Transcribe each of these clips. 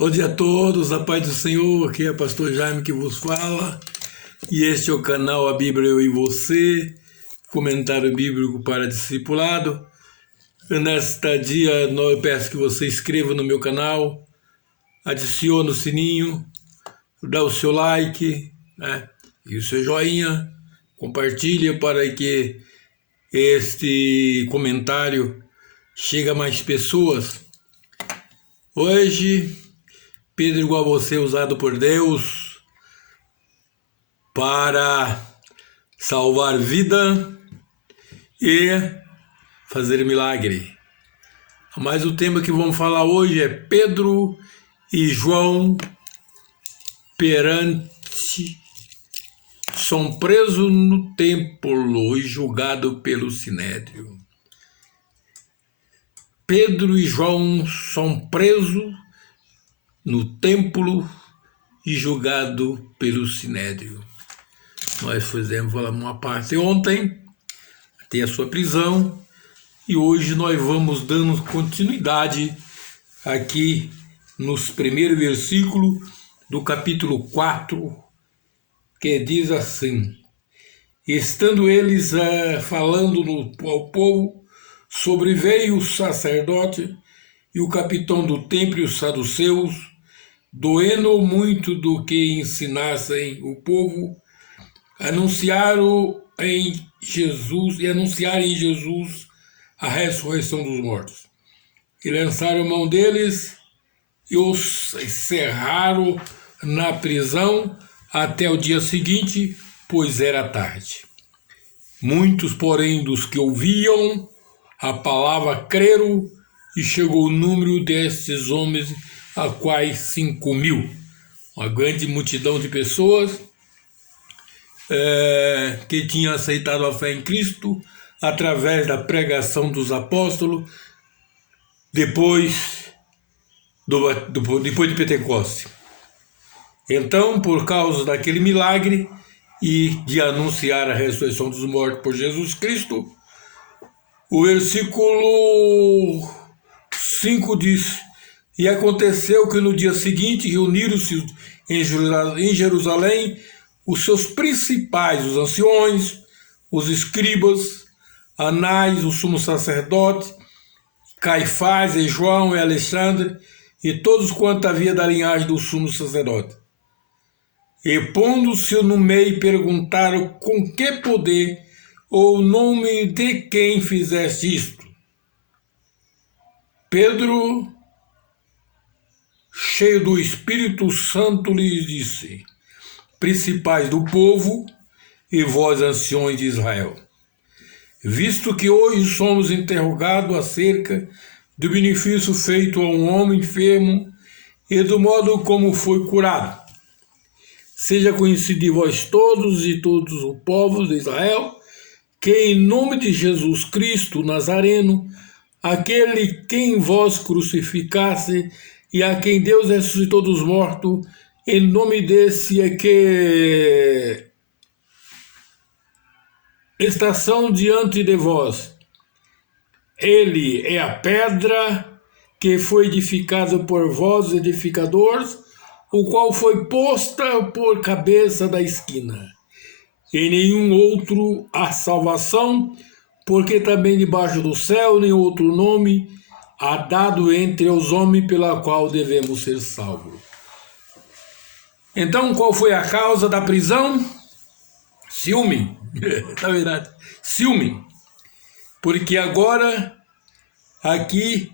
Bom dia a todos, a paz do Senhor, aqui é o pastor Jaime que vos fala, e este é o canal A Bíblia Eu e Você, comentário bíblico para discipulado. Nesta dia eu peço que você inscreva no meu canal, adicione o sininho, dá o seu like, né, e o seu joinha, compartilhe para que este comentário chegue a mais pessoas. Hoje, Pedro igual a você, usado por Deus para salvar vida e fazer milagre. Mas o tema que vamos falar hoje é Pedro e João são presos no templo e julgados pelo Sinédrio. Pedro e João são presos no templo e julgado pelo Sinédrio. Nós falamos uma parte ontem, até a sua prisão, e hoje nós vamos dando continuidade aqui nos primeiros versículos do capítulo 4, que diz assim: estando eles falando ao povo, sobreveio o sacerdote e o capitão do templo e os saduceus, doendo muito do que ensinassem o povo, anunciaram em Jesus a ressurreição dos mortos. E lançaram mão deles e os encerraram na prisão até o dia seguinte, pois era tarde. Muitos, porém, dos que ouviam a palavra creram, e chegou o número destes homens a quais 5.000. Uma grande multidão de pessoas que tinham aceitado a fé em Cristo através da pregação dos apóstolos depois de Pentecostes. Então, por causa daquele milagre e de anunciar a ressurreição dos mortos por Jesus Cristo, o versículo 5 diz: e aconteceu que no dia seguinte reuniram-se em Jerusalém os seus principais, os anciões, os escribas, Anás, o sumo sacerdote, Caifás e João e Alexandre, e todos quanto havia da linhagem do sumo sacerdote. E pondo-se no meio, perguntaram com que poder ou nome de quem fizeste isto. Pedro, cheio do Espírito Santo, lhes disse: principais do povo e vós, anciões de Israel, visto que hoje somos interrogados acerca do benefício feito a um homem enfermo e do modo como foi curado, seja conhecido de vós todos e todos os povos de Israel, que em nome de Jesus Cristo Nazareno, aquele quem vós crucificasse e a quem Deus ressuscitou dos mortos, em nome desse é que estação diante de vós. Ele é a pedra que foi edificada por vós, edificadores, o qual foi posta por cabeça da esquina. Em nenhum outro há salvação, porque também debaixo do céu nem outro nome há dado entre os homens pela qual devemos ser salvos. Então, qual foi a causa da prisão? Ciúme, na verdade, ciúme. Porque agora, aqui,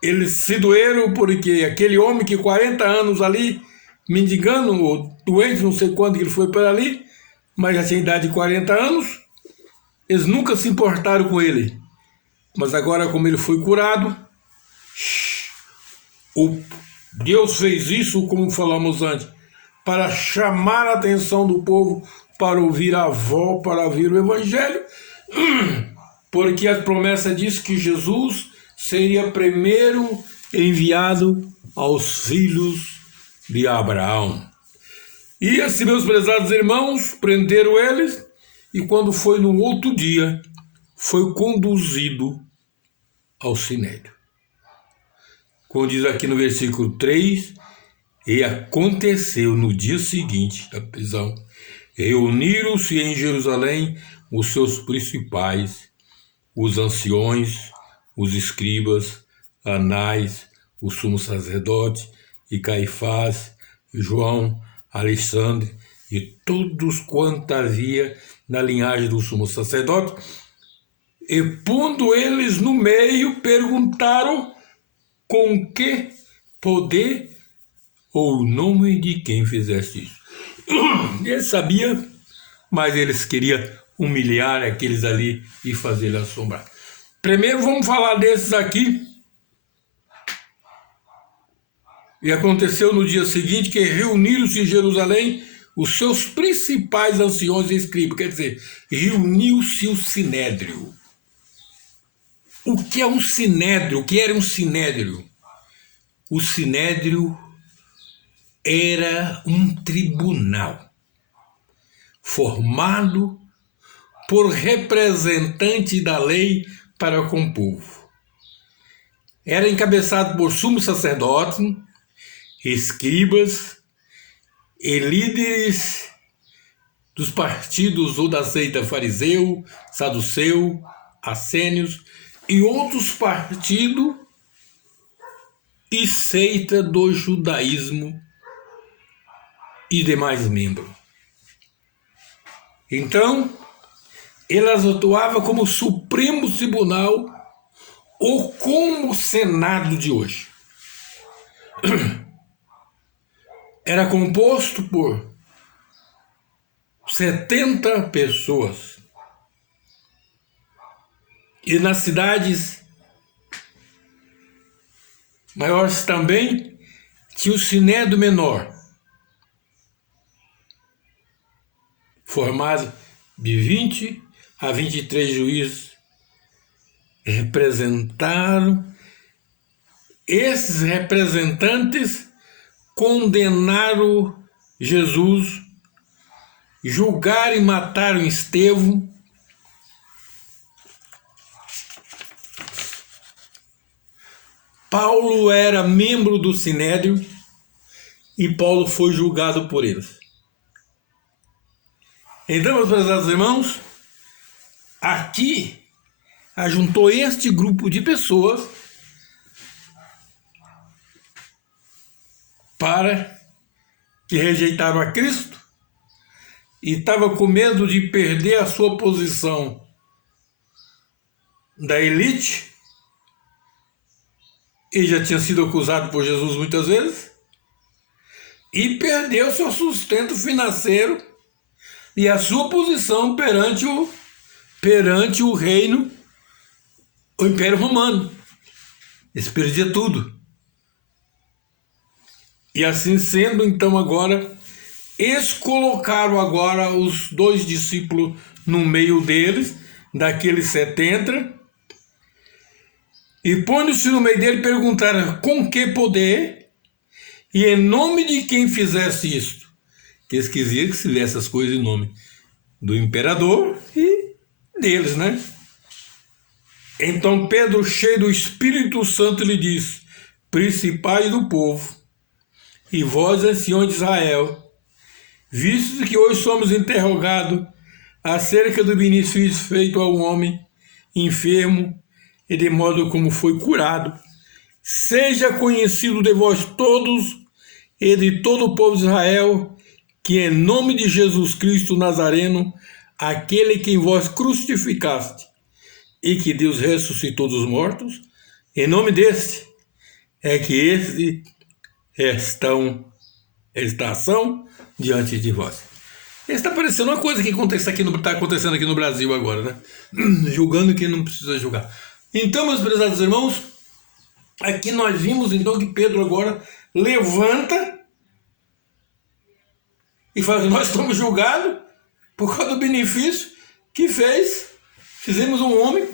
eles se doeram porque aquele homem que 40 anos ali, mendigando, ou doente, não sei quando que ele foi para ali, mas já tinha idade de 40 anos, eles nunca se importaram com ele. Mas agora, como ele foi curado, Deus fez isso, como falamos antes, para chamar a atenção do povo para ouvir a voz, para ouvir o Evangelho, porque a promessa diz que Jesus seria primeiro enviado aos filhos de Abraão. E assim, meus prezados irmãos, prenderam eles, e quando foi no outro dia, foi conduzido ao Sinédrio. como diz aqui no versículo 3, e aconteceu no dia seguinte da prisão, reuniram-se em Jerusalém os seus principais, os anciões, os escribas, Anás, o sumo sacerdote, e Caifás, João, Alexandre, e todos quanto havia na linhagem do sumo sacerdote, e pondo eles no meio, perguntaram com que poder ou nome de quem fizesse isso. Ele sabia, mas eles queriam humilhar aqueles ali e fazer ele assombrar. Primeiro vamos falar desses aqui. E aconteceu no dia seguinte que reuniram-se em Jerusalém os seus principais anciões e escribas. Quer dizer, reuniu-se o sinédrio. O que é um sinédrio? O que era um sinédrio? O sinédrio era um tribunal formado por representante da lei para com o povo. Era encabeçado por sumos sacerdotes, escribas e líderes dos partidos ou da seita fariseu, saduceu, assênios e outros partidos e seita do judaísmo e demais membros. Então, elas atuavam como Supremo Tribunal ou como o Senado de hoje. Era composto por 70 pessoas. E nas cidades maiores também tinha o Sinédrio Menor, formado de 20 a 23 juízes. Representaram. Esses representantes condenaram Jesus, julgaram e mataram Estevão. Paulo era membro do Sinédrio e Paulo foi julgado por eles. Então, meus prezados irmãos, aqui ajuntou este grupo de pessoas para que rejeitaram a Cristo e estava com medo de perder a sua posição da elite, e já tinha sido acusado por Jesus muitas vezes, e perdeu seu sustento financeiro e a sua posição perante o reino, o Império Romano. Eles perdiam tudo. E assim sendo, então agora, eles colocaram agora os 2 discípulos no meio deles, daqueles 70, e pondo-se no meio dele, perguntaram com que poder e em nome de quem fizesse isto. Que eles quisiam que se lesse as coisas em nome do imperador e deles, né? Então Pedro, cheio do Espírito Santo, lhe disse: principais do povo, e vós, anciões de Israel, visto que hoje somos interrogados acerca do benefício feito ao homem enfermo e de modo como foi curado, seja conhecido de vós todos e de todo o povo de Israel, que em nome de Jesus Cristo Nazareno, aquele que em vós crucificaste, e que Deus ressuscitou dos mortos, em nome deste é que este estação diante de vós. Está parecendo uma coisa que está acontecendo aqui no Brasil agora, né? Julgando quem não precisa julgar. Então, meus prezados irmãos, aqui nós vimos então que Pedro agora levanta e fala: nós estamos julgados por causa do benefício que fizemos um homem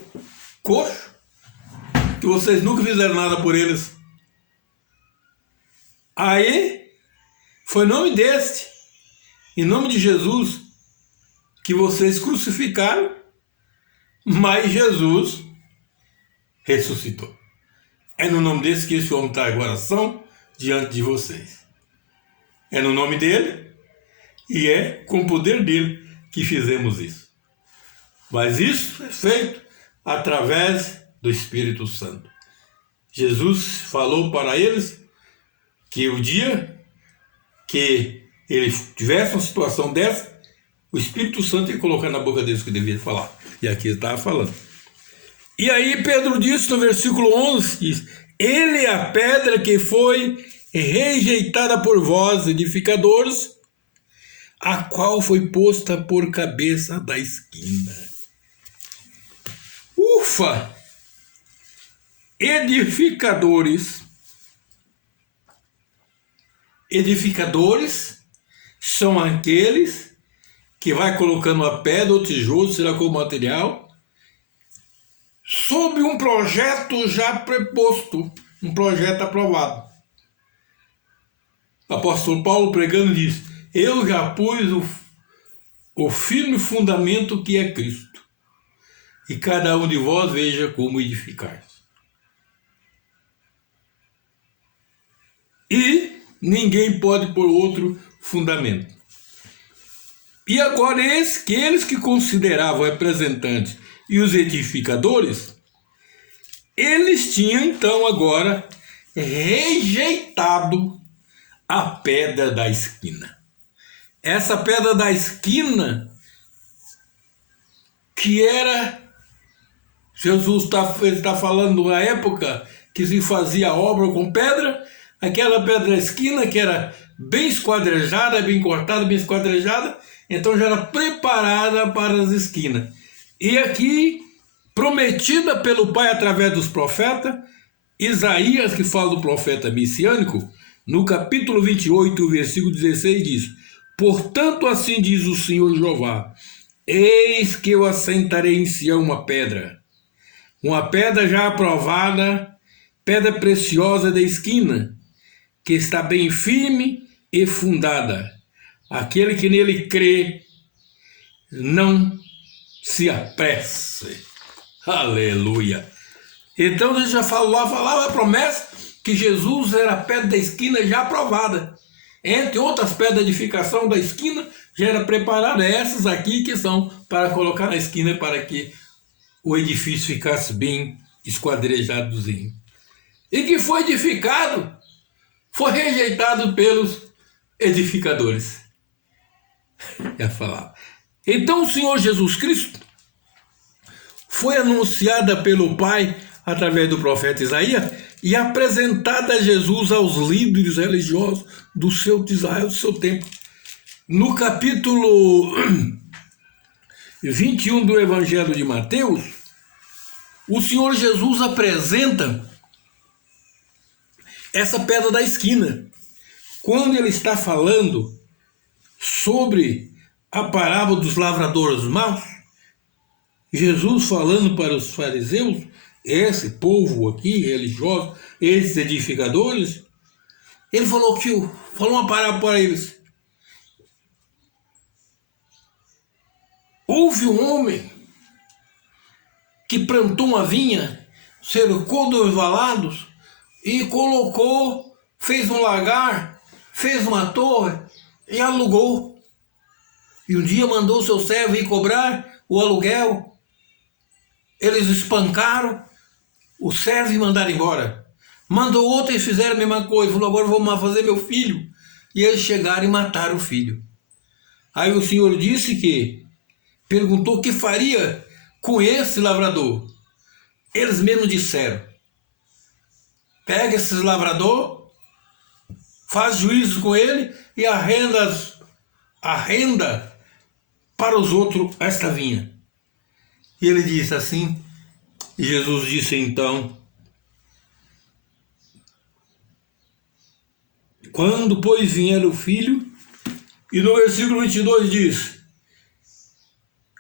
coxo, que vocês nunca fizeram nada por eles. Aí, foi em nome em nome de Jesus, que vocês crucificaram, mas Jesus ressuscitou. É no nome desse que esse homem está em oração diante de vocês. É no nome dele e é com o poder dele que fizemos isso. Mas isso é feito através do Espírito Santo. Jesus falou para eles que o dia que ele tivesse uma situação dessa, o Espírito Santo ia colocar na boca deles o que devia falar. E aqui ele estava falando. E aí Pedro disse no versículo 11, diz, ele é a pedra que foi rejeitada por vós, edificadores, a qual foi posta por cabeça da esquina. Ufa! Edificadores são aqueles que vai colocando a pedra ou tijolo, será como material, sob um projeto já preposto, um projeto aprovado. O apóstolo Paulo pregando diz, eu já pus o firme fundamento que é Cristo, e cada um de vós veja como edificar. E ninguém pode pôr outro fundamento. E agora aqueles que consideravam representantes e os edificadores, eles tinham então agora rejeitado a pedra da esquina. Essa pedra da esquina que era, Jesus está falando na época que se fazia obra com pedra, aquela pedra da esquina que era bem esquadrejada, bem cortada, bem esquadrejada, então já era preparada para as esquinas. E aqui, prometida pelo Pai através dos profetas, Isaías, que fala do profeta messiânico, no capítulo 28, versículo 16, diz, portanto assim diz o Senhor Jeová, eis que eu assentarei em Sião uma pedra já aprovada, pedra preciosa da esquina, que está bem firme e fundada. Aquele que nele crê, não se apresse. Aleluia. Então ele já falava a promessa que Jesus era a pedra da esquina já aprovada. Entre outras pedras de edificação da esquina, já era preparada essas aqui que são para colocar na esquina para que o edifício ficasse bem esquadrejadozinho. E que foi edificado, foi rejeitado pelos edificadores. Ia falar. Então o Senhor Jesus Cristo foi anunciada pelo Pai através do profeta Isaías e apresentada a Jesus aos líderes religiosos do seu de Israel, do seu tempo. No capítulo 21 do Evangelho de Mateus, o Senhor Jesus apresenta essa pedra da esquina. Quando ele está falando sobre a parábola dos lavradores maus, Jesus falando para os fariseus, esse povo aqui, religioso, esses edificadores, ele falou uma parábola para eles. Houve um homem que plantou uma vinha, cercou dos valados e fez um lagar, fez uma torre e alugou. E um dia mandou seu servo ir cobrar o aluguel. Eles espancaram o servo e mandaram embora. Mandou outro e fizeram a mesma coisa. Falou, agora vou fazer meu filho. E eles chegaram e mataram o filho. Aí o Senhor perguntou o que faria com esse lavrador. Eles mesmos disseram, pega esse lavrador, faz juízo com ele e arrenda para os outros esta vinha. E ele disse assim, e Jesus disse então, quando, pois, vier o filho, e no versículo 22 diz,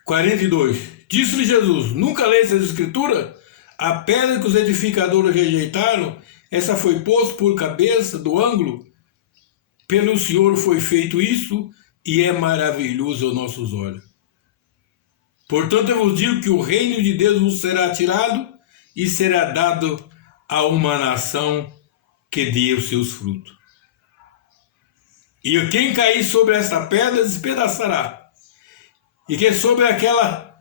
42, disse-lhe Jesus, nunca leste as escrituras? A pedra que os edificadores rejeitaram, essa foi posta por cabeça do ângulo, pelo Senhor foi feito isso, e é maravilhoso aos nossos olhos. Portanto, eu vos digo que o reino de Deus vos será tirado e será dado a uma nação que dê os seus frutos. E quem cair sobre esta pedra despedaçará, e quem sobre aquela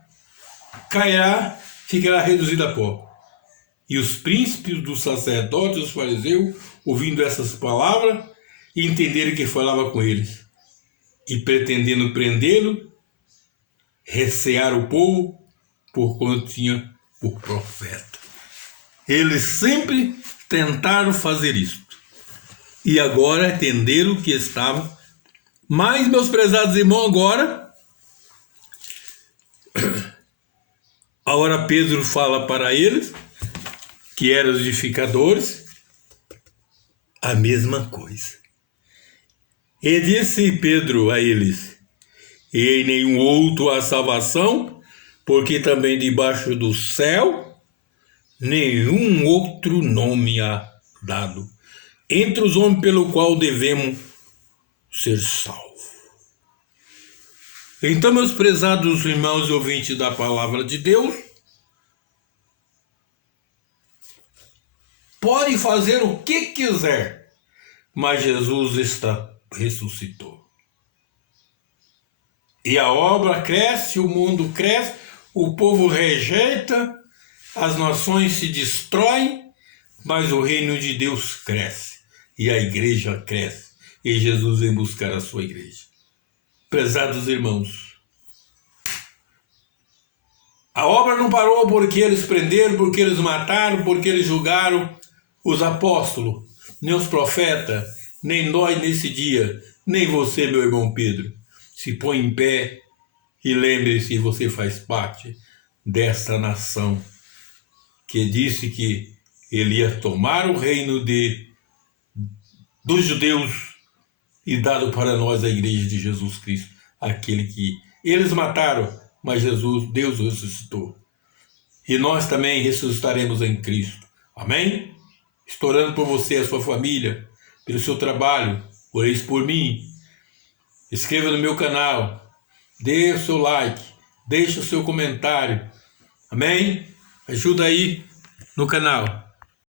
cairá ficará reduzido a pó. E os príncipes dos sacerdotes e dos fariseus, ouvindo essas palavras, entenderam que falava com eles, e pretendendo prendê-lo, recearam o povo, porquanto tinha por profeta. Eles sempre tentaram fazer isto, e agora entenderam que estavam. Mas, meus prezados irmãos, agora Pedro fala para eles, que eram os edificadores, a mesma coisa. E disse Pedro a eles: e em nenhum outro há salvação, porque também debaixo do céu nenhum outro nome há dado entre os homens pelo qual devemos ser salvos. Então, meus prezados irmãos e ouvintes da palavra de Deus, pode fazer o que quiser, mas Jesus ressuscitou. E a obra cresce, o mundo cresce, o povo rejeita, as nações se destroem, mas o reino de Deus cresce, e a igreja cresce, e Jesus vem buscar a sua igreja. Prezados irmãos, a obra não parou porque eles prenderam, porque eles mataram, porque eles julgaram os apóstolos, nem os profetas, nem nós nesse dia, nem você, meu irmão Pedro. Se põe em pé e lembre-se que você faz parte desta nação que disse que ele ia tomar o reino dos judeus e dado para nós a igreja de Jesus Cristo, aquele que eles mataram, mas Deus ressuscitou. E nós também ressuscitaremos em Cristo. Amém? Estou orando por você, a sua família, pelo seu trabalho, oreis por mim. Inscreva no meu canal, dê o seu like, deixe o seu comentário. Amém? Ajuda aí no canal.